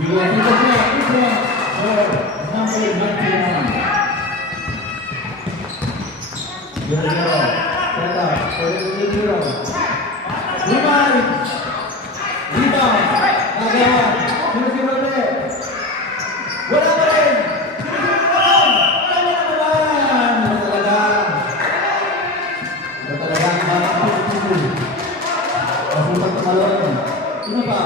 You are in the shot. This one for number 91. Zero. Set up for 0. Rebound. Rebound. Agawan. 0-0 ulit. Wala pa rin. 0-0 lang. Wala naman. Ito talaga ang balak po. Masulat na malon. Sino pa?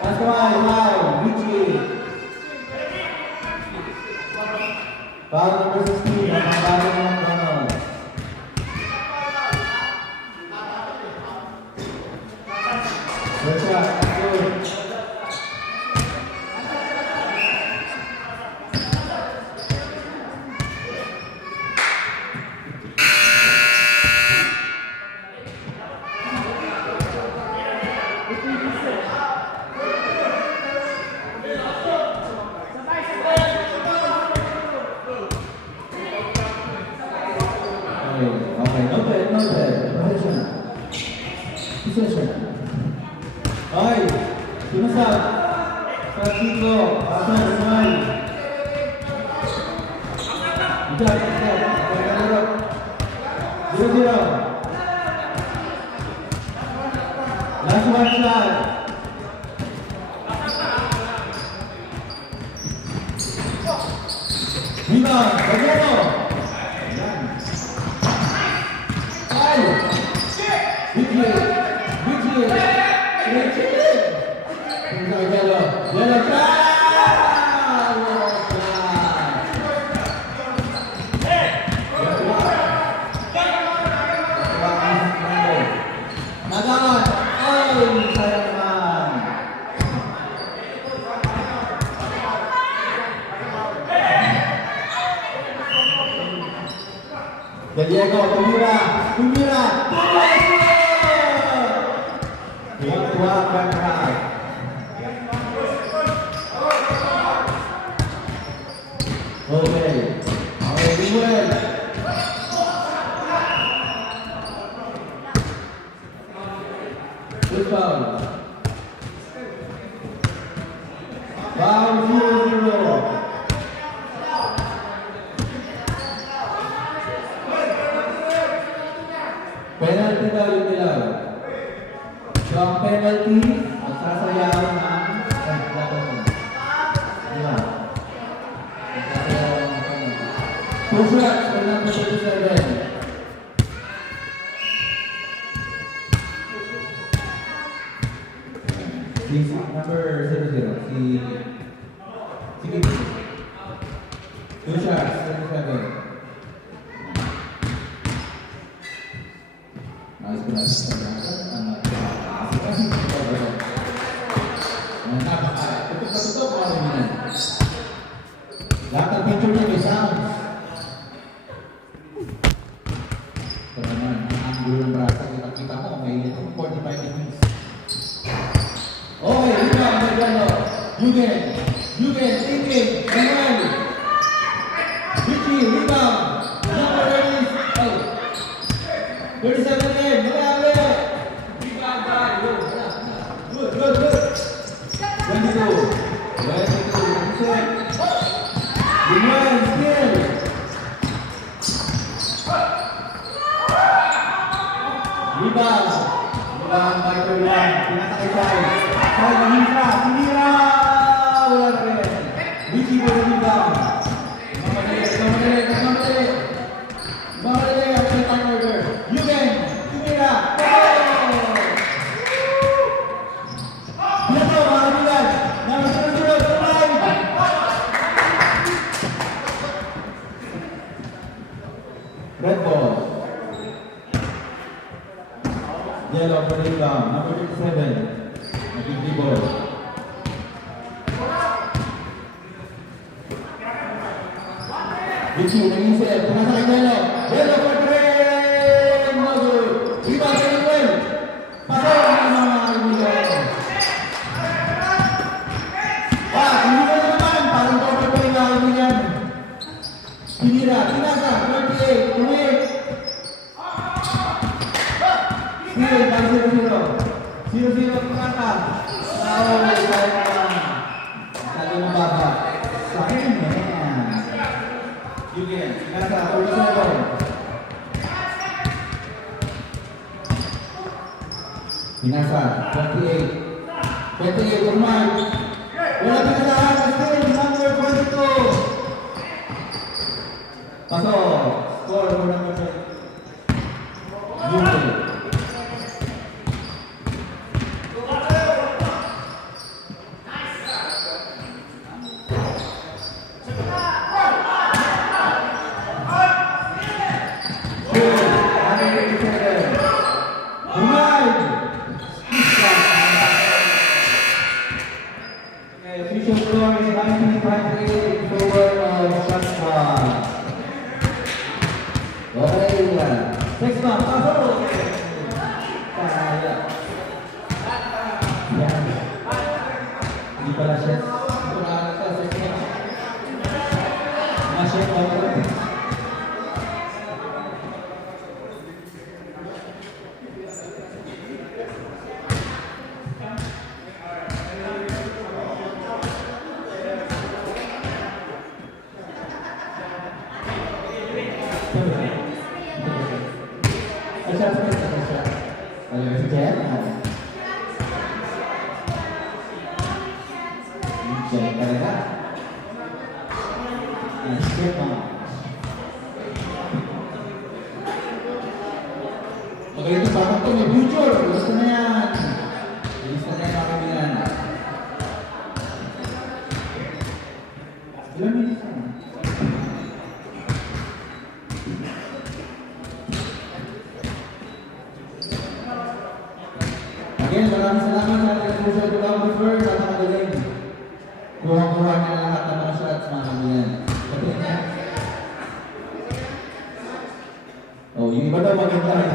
Pascual, Mau, Vichy. Foul number 16. Ang pagbago ng ganon. Good shot. Good. Okay, noted. Possession. Okay, sumasab. Sa Chico, Asan, Smile. Ijab. 0-0. Last one shot. Rebound, Bagero. Diego, tumira. Dua bergerak. Okay, Ruel. Good foul. Foul 0-0. Penalty daw yung nilaw. So, ang penalty, magsasayaw ng two shots for number 37. Number 00. Sige. Two shots, 37. Nice connection. Lahat ng picture niya may sounds. Ito naman, ang angulo ng brasa, kita mo, may 45 degrees. Okay, rebound, Magano. Yugen, thinking, Manuel. Vichy, rebound. Number 37 again, Manuel. Rebound, good. 22. Manuel, still. Rebound by 31. Pinakakisay. Side Mahindra. Sinira. Wala na rin. Vichy for the rebound. Mamadali. At the time order. Yugen. Sinira. Pinato, mga kaibigan. Number 0-0. Red ball. Yellow for the rebound. Number 57. Nagiging ball. Vichy, naging set. Pumasakay yellow. Yellow for 3. No good. Rebound sa Miguel. Pasok na mga kaibigan. Hindi mo naman. Parang cover pa yung kaibigan. Pinira. Pinasa. 28. Tumit. Still, 0-0. 0-0 pangata. Sayang naman. Again, Nasa 37. Binasa, 28. 28, Umar. Wala pa lahat. Still, number 22. Pasok. Score for number 2. UK. Next one, pasok! Kaya. Yan. Hindi pala chef. Kurang ka sa chef. Mga chef ba pala? Magaling pa ito may future. Gusto na yan. Gusto na yan mga kaibigan. Ilan minutes na? Again, maraming salamat sa ating puso at tulawang first at mga galing. Kuha-kuha niya lahat ng mga shots mga kaibigan. Pati niya. Oh, yung iba daw maganda.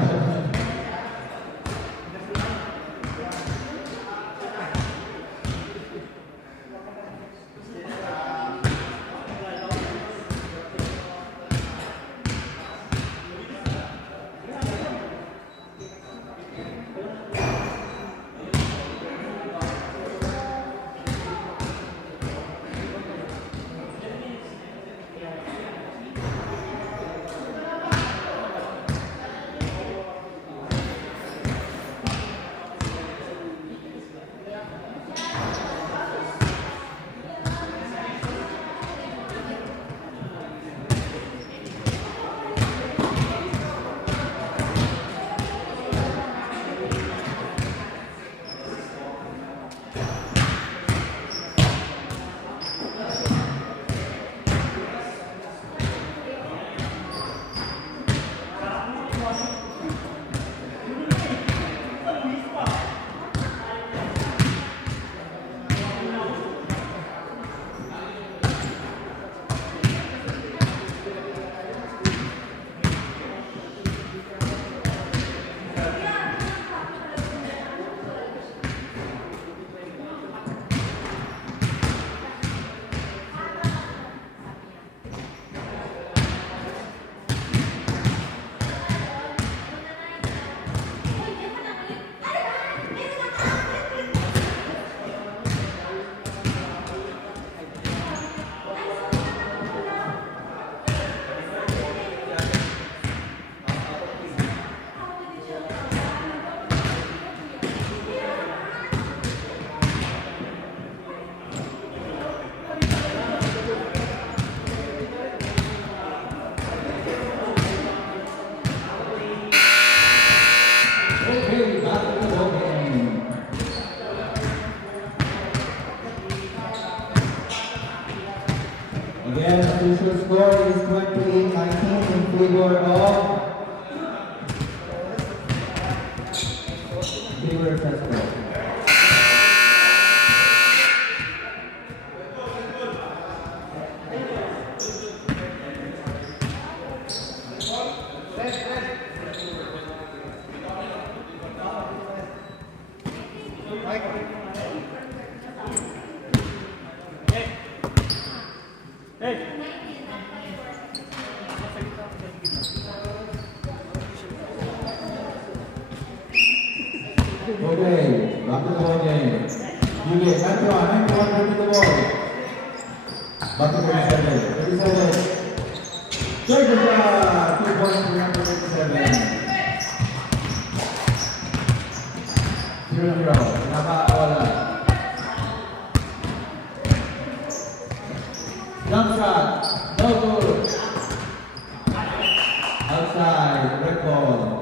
Again, the official score is 28-19 in favor of Fresco. Okay, back to the ball game. You get 91, 91 to the ball. Back to 37. 37. Third shot, 2 points for number 27. 0-0. Napakawala. Jump shot, no good. Outside, red ball.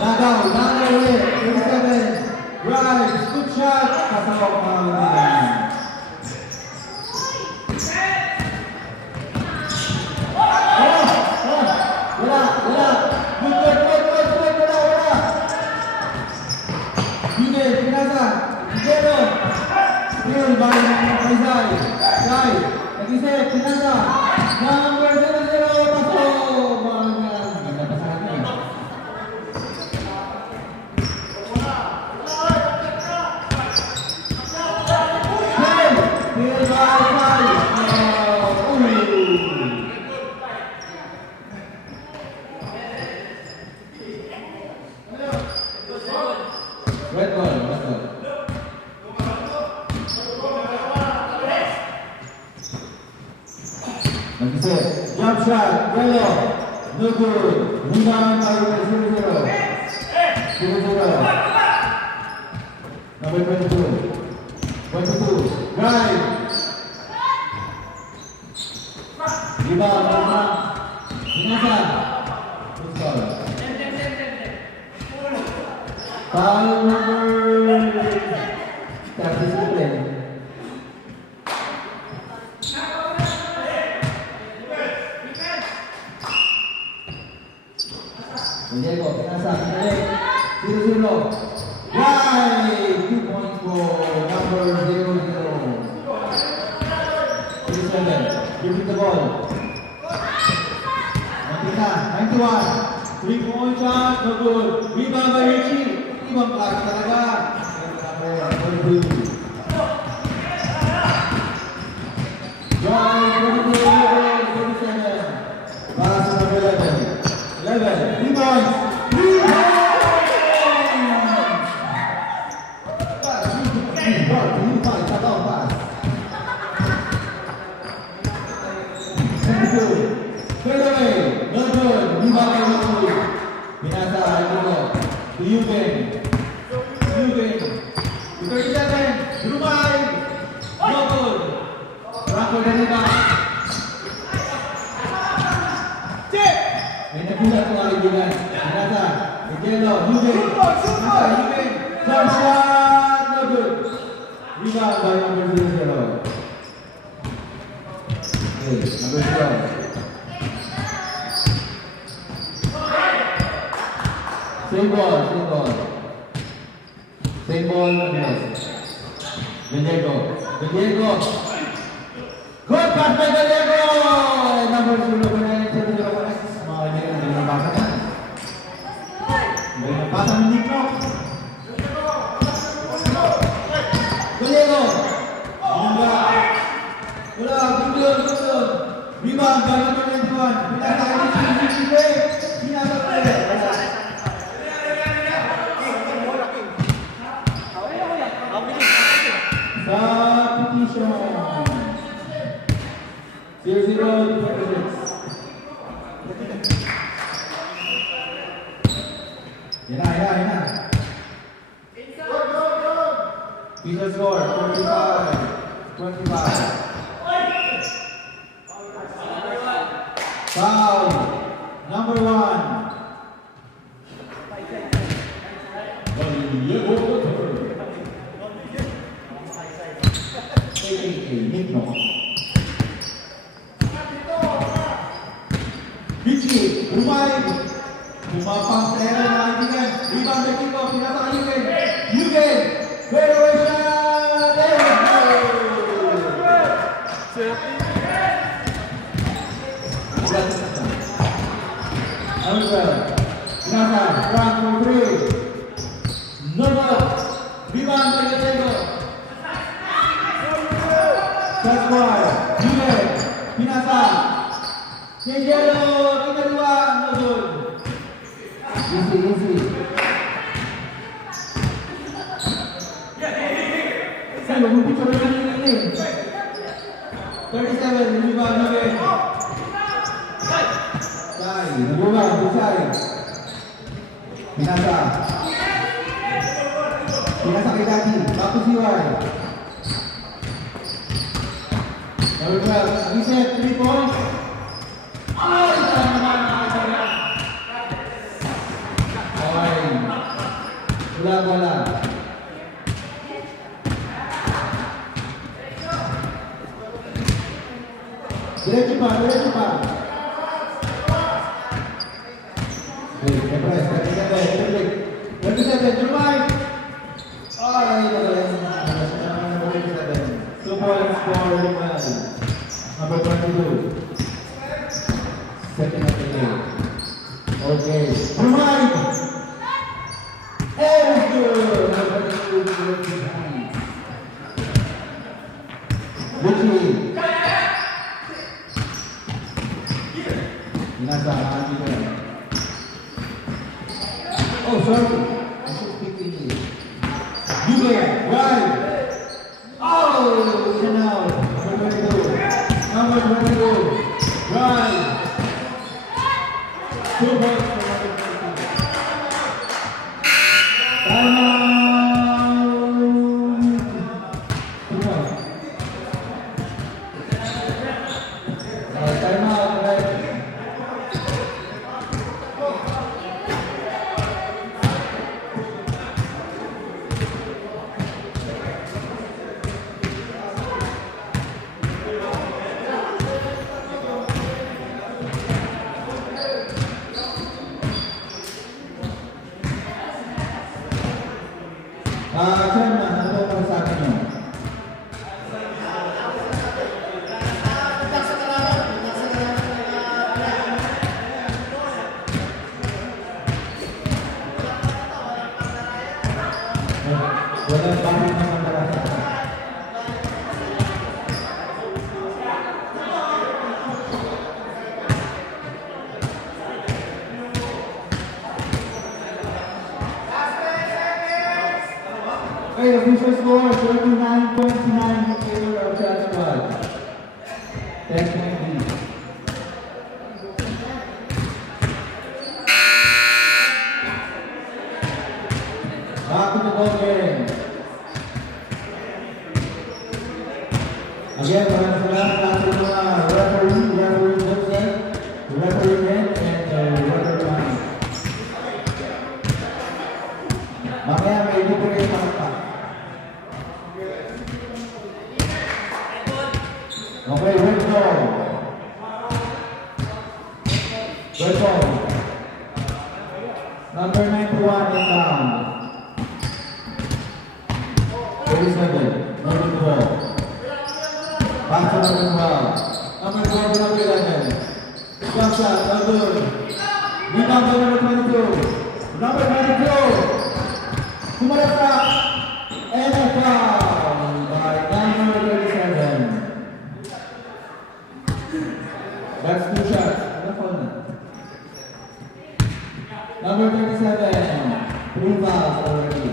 Down ulit, 37, drive, good shot, kasawak mga kaibigan. Wala, good, wala. Miguel, pinasa, Miguelo, Miguel, balik ng Kaisay, Sai, nag-isip, pinasa, number 0-0, pasok, mga kaibigan, ganda pa sa akin. Red ball. Nag-isip, jump shot, yellow, no good, rebound tayo by 0-0. 0-0. Number 22, drive. Rebound, Pinasa. Good foul. Foul number 37. Diego, Pinasa, 0-0. Right, 2 points for number 0-0. 37, give the ball. 91, 3-point shot, no good. Rebound by Richie. Ibang klase talaga. Drive, 27. Para sa number 11, 3 points. Straight away, no good. Rebound by Richie. Pinasa, Eugen. 37, Drumay. No good. Franco Danita. May nagulat ko kaibigan. Pinasa, Miguelo, Eugen. Jump shot, no good. Rebound by number 0-0. Okay, number 12. Same ball. Yes. Gallego. Good pass by Gallego! Number 0 pa na yun, 0-0 pa na. Mga kaibigan, hindi na basa na. Hindi na basa ng Nico. Gallego! Wala, good. Rebound by number 21. Pinasa kayo si Pinasa pa rin. Substitution. 0-0, 26. Yan na. Visual score, 45. Foul, number 1. Richie, Bumapang sa ero na kaibigan. Rebound by Kiko, pinasa ka Eugen. Very well shot. There we go. Pinasa, round number 3. No ball. Rebound by Gallego. That's why. Eugen, pinasa. Miguelo, tinggal 2, no good. Easy, easy. Say, lumipit ka rin kanina eh. 37, rebound again. Sai, nag-rebound, Sai. Pinasa. Pinasa kay Dati, back to CY. Number 12, reset, 3 points. Ay, saan naman nakasaya. Okay. Wala. Diretso pa. Press, 37, Jermaine. Ay, number 27. 2 points for Jermaine. Number 22. Second of the game. Okay. Jermaine. Oh, good. Number 22. Richie. Nasa hati ko. Oh, sorry. I should speak English. Right. Oh, now. Number 22. Right. 2 points for number 22. Time out. 2 points. Time out, right? Chairman, ano po para sa akin yun? Walang bakit naman para sa akin. Okay, official score 39.9 in favor of Shot Squad. 10 point lead. Back to the ball game. Again, maraming salamat sa ating mga referee Joseph, referee Ken, and referee Manny. Mamaya may ito po kayo makapag. Okay, red ball. Number 91 inbound. 37, number 12. Pass to number 12. Number 12, number 11. Jump shot, number. Rebound by number 22. Number 22. Sumarasa. And a foul by number 37. That's 2 shots. Ano po na? Number 37. 3 fouls already.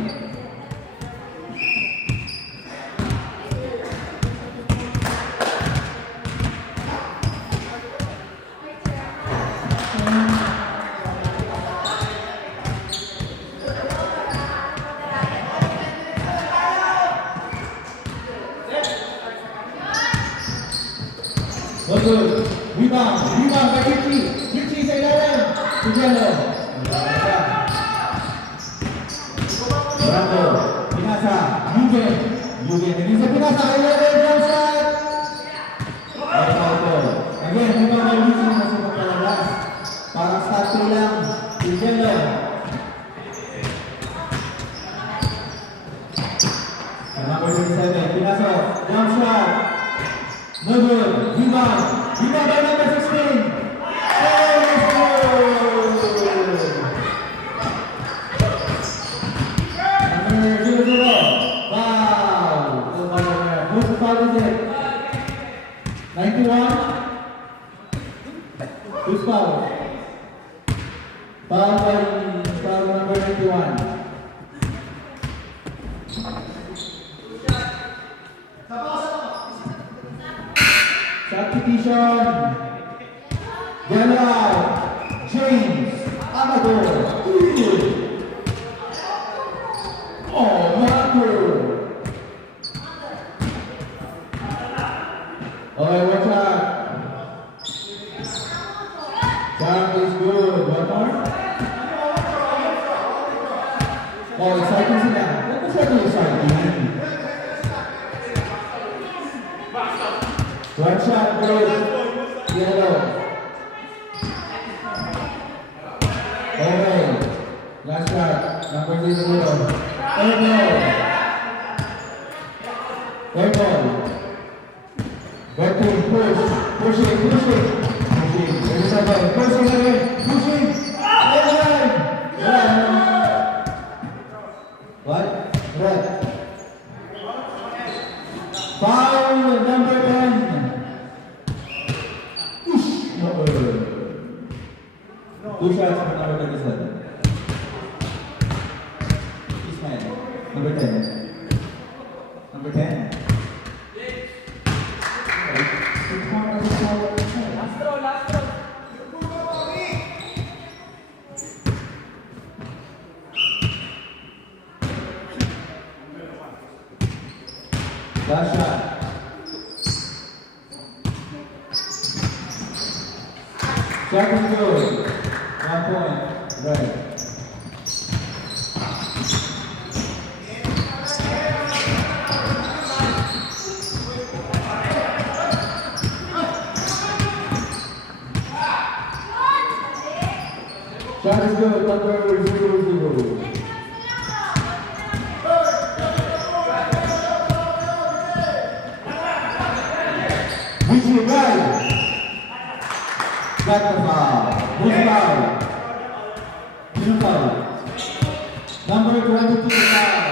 Good. Rebound by Richie. Richie sa ilalim. Sugelo. Brando. Pinasa. Yugen. Hindi sa Pinasa. Ilalim. Jump shot. Again, rebound by Richie. Nasa pagkalabas. Parang statue lang. Sugelo. Number 27. Pinasa. Jump shot. No good. Rebound by number 16. Oh, let's go! Number 00. Wow. Who's the foul is it? 91? Who's foul? Foul by 91. Substitution. General James Amador. Oh, Marco. Okay, watch out. Jack is good. One more. Oh, exciting sila. What was that exciting? One shot, good. Yellow. Okay. Last shot. Number 0. Third ball. Third ball. Back to push. Pushing. Pushing. There's somebody. Pushing again. Pushing. Again. What? Red. Foul number 10. Two shots for number 37. Ismail. Number 10. Number 10. Last shot. Second goal. 1 point. Right. Shot is good. Number 0. Richie Wright. Got the foul. Who's foul? Who's foul? Number 22 foul.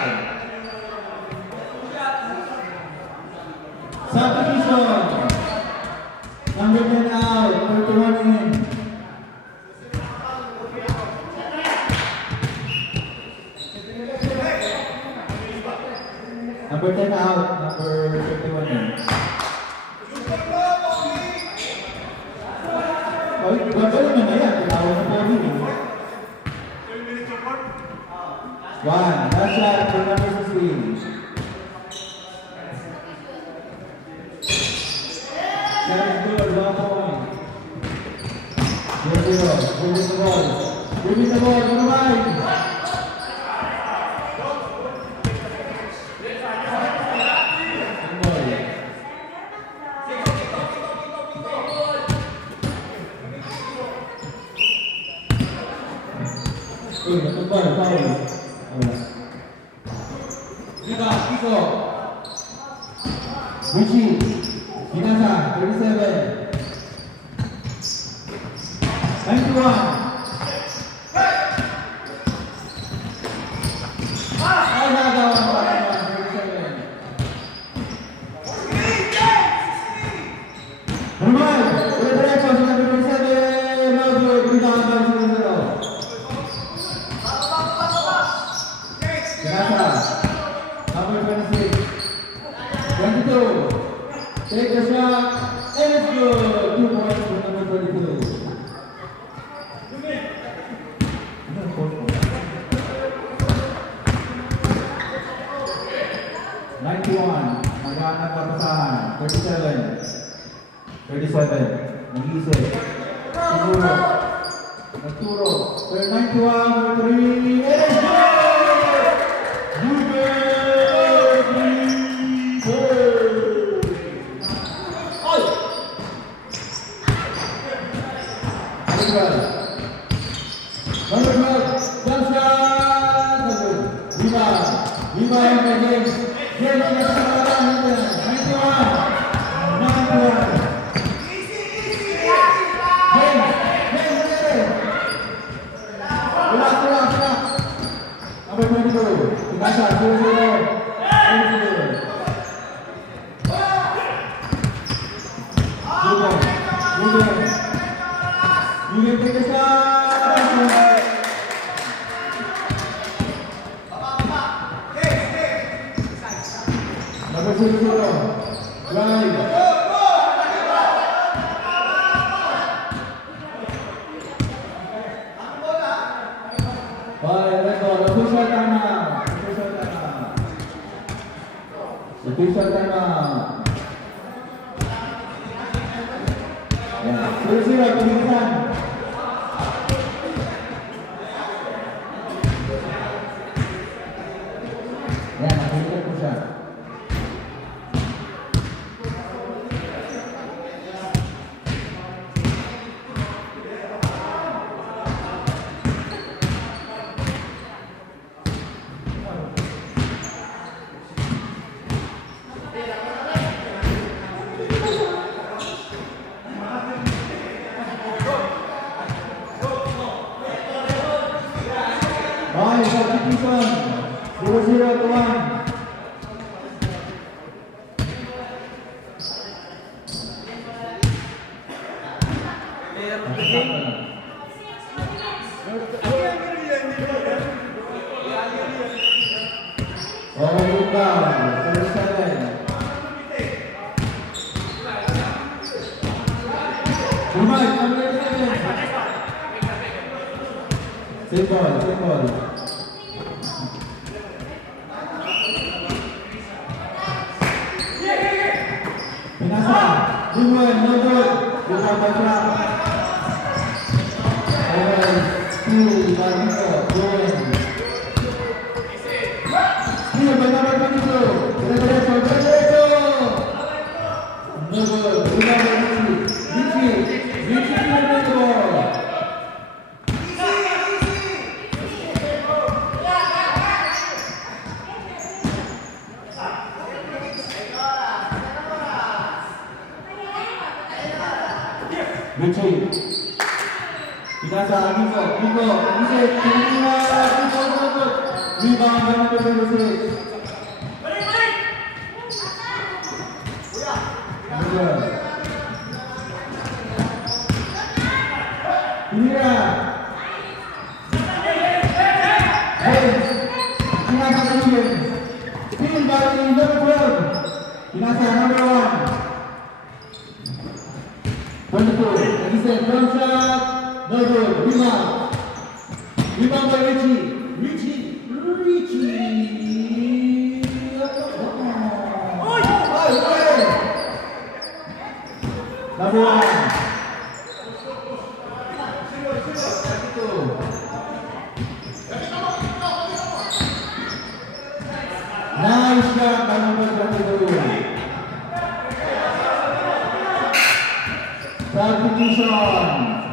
Substitution. Number 10 out. Number 21 in. Number 10 out. Number 21 in. One, last shot for number 16. That is good, 1 point. 0-0, bring the ball. Bring the ball, to the right. Uy, natumbal, foul. Diba, Kiko. Richie. Binasa, 37. 91. Number 26. 22. Take the shot, and it's good. 2 points for number 22. 91. Maghanap papasahan. 37. 37. Nag-isip. Nagturo. 91. Number 3. And it's good! Number 12, jump shot! Viva yang James. James yang sekarang 91. Number 22, Binasa, 0-0. You can take a shot. 0-0. Drive. Bye, record. Official timeout. Official timeout. Official timeout. Yeah, 0-0, pilihan. Yan, nakikita po siya. Okay, substitution. 0-0 to 1. Okay, good down. 37. Lumay, number 7. Same ball, same ball. Pinasa, Lumen, no good. Lumen by track. Okay, steal by Nico, Lumen. Steal by number 22. Diretso, diretso. No good. Lumen by Richie. Richie Lumen by the ball. Richie. Pinasa, Nico, Nico, Richie, Nico, good. Rebound by number 26. Good. Pinira. Hayes. Pinasa sa Lumen. Steal by number 12. Pinasa, number 1. 22. Nag-isip. Jump shot. No good. Rebound. Rebound by Richie. Richie. Number 1. 32. Nice shot by number 22. Substitution.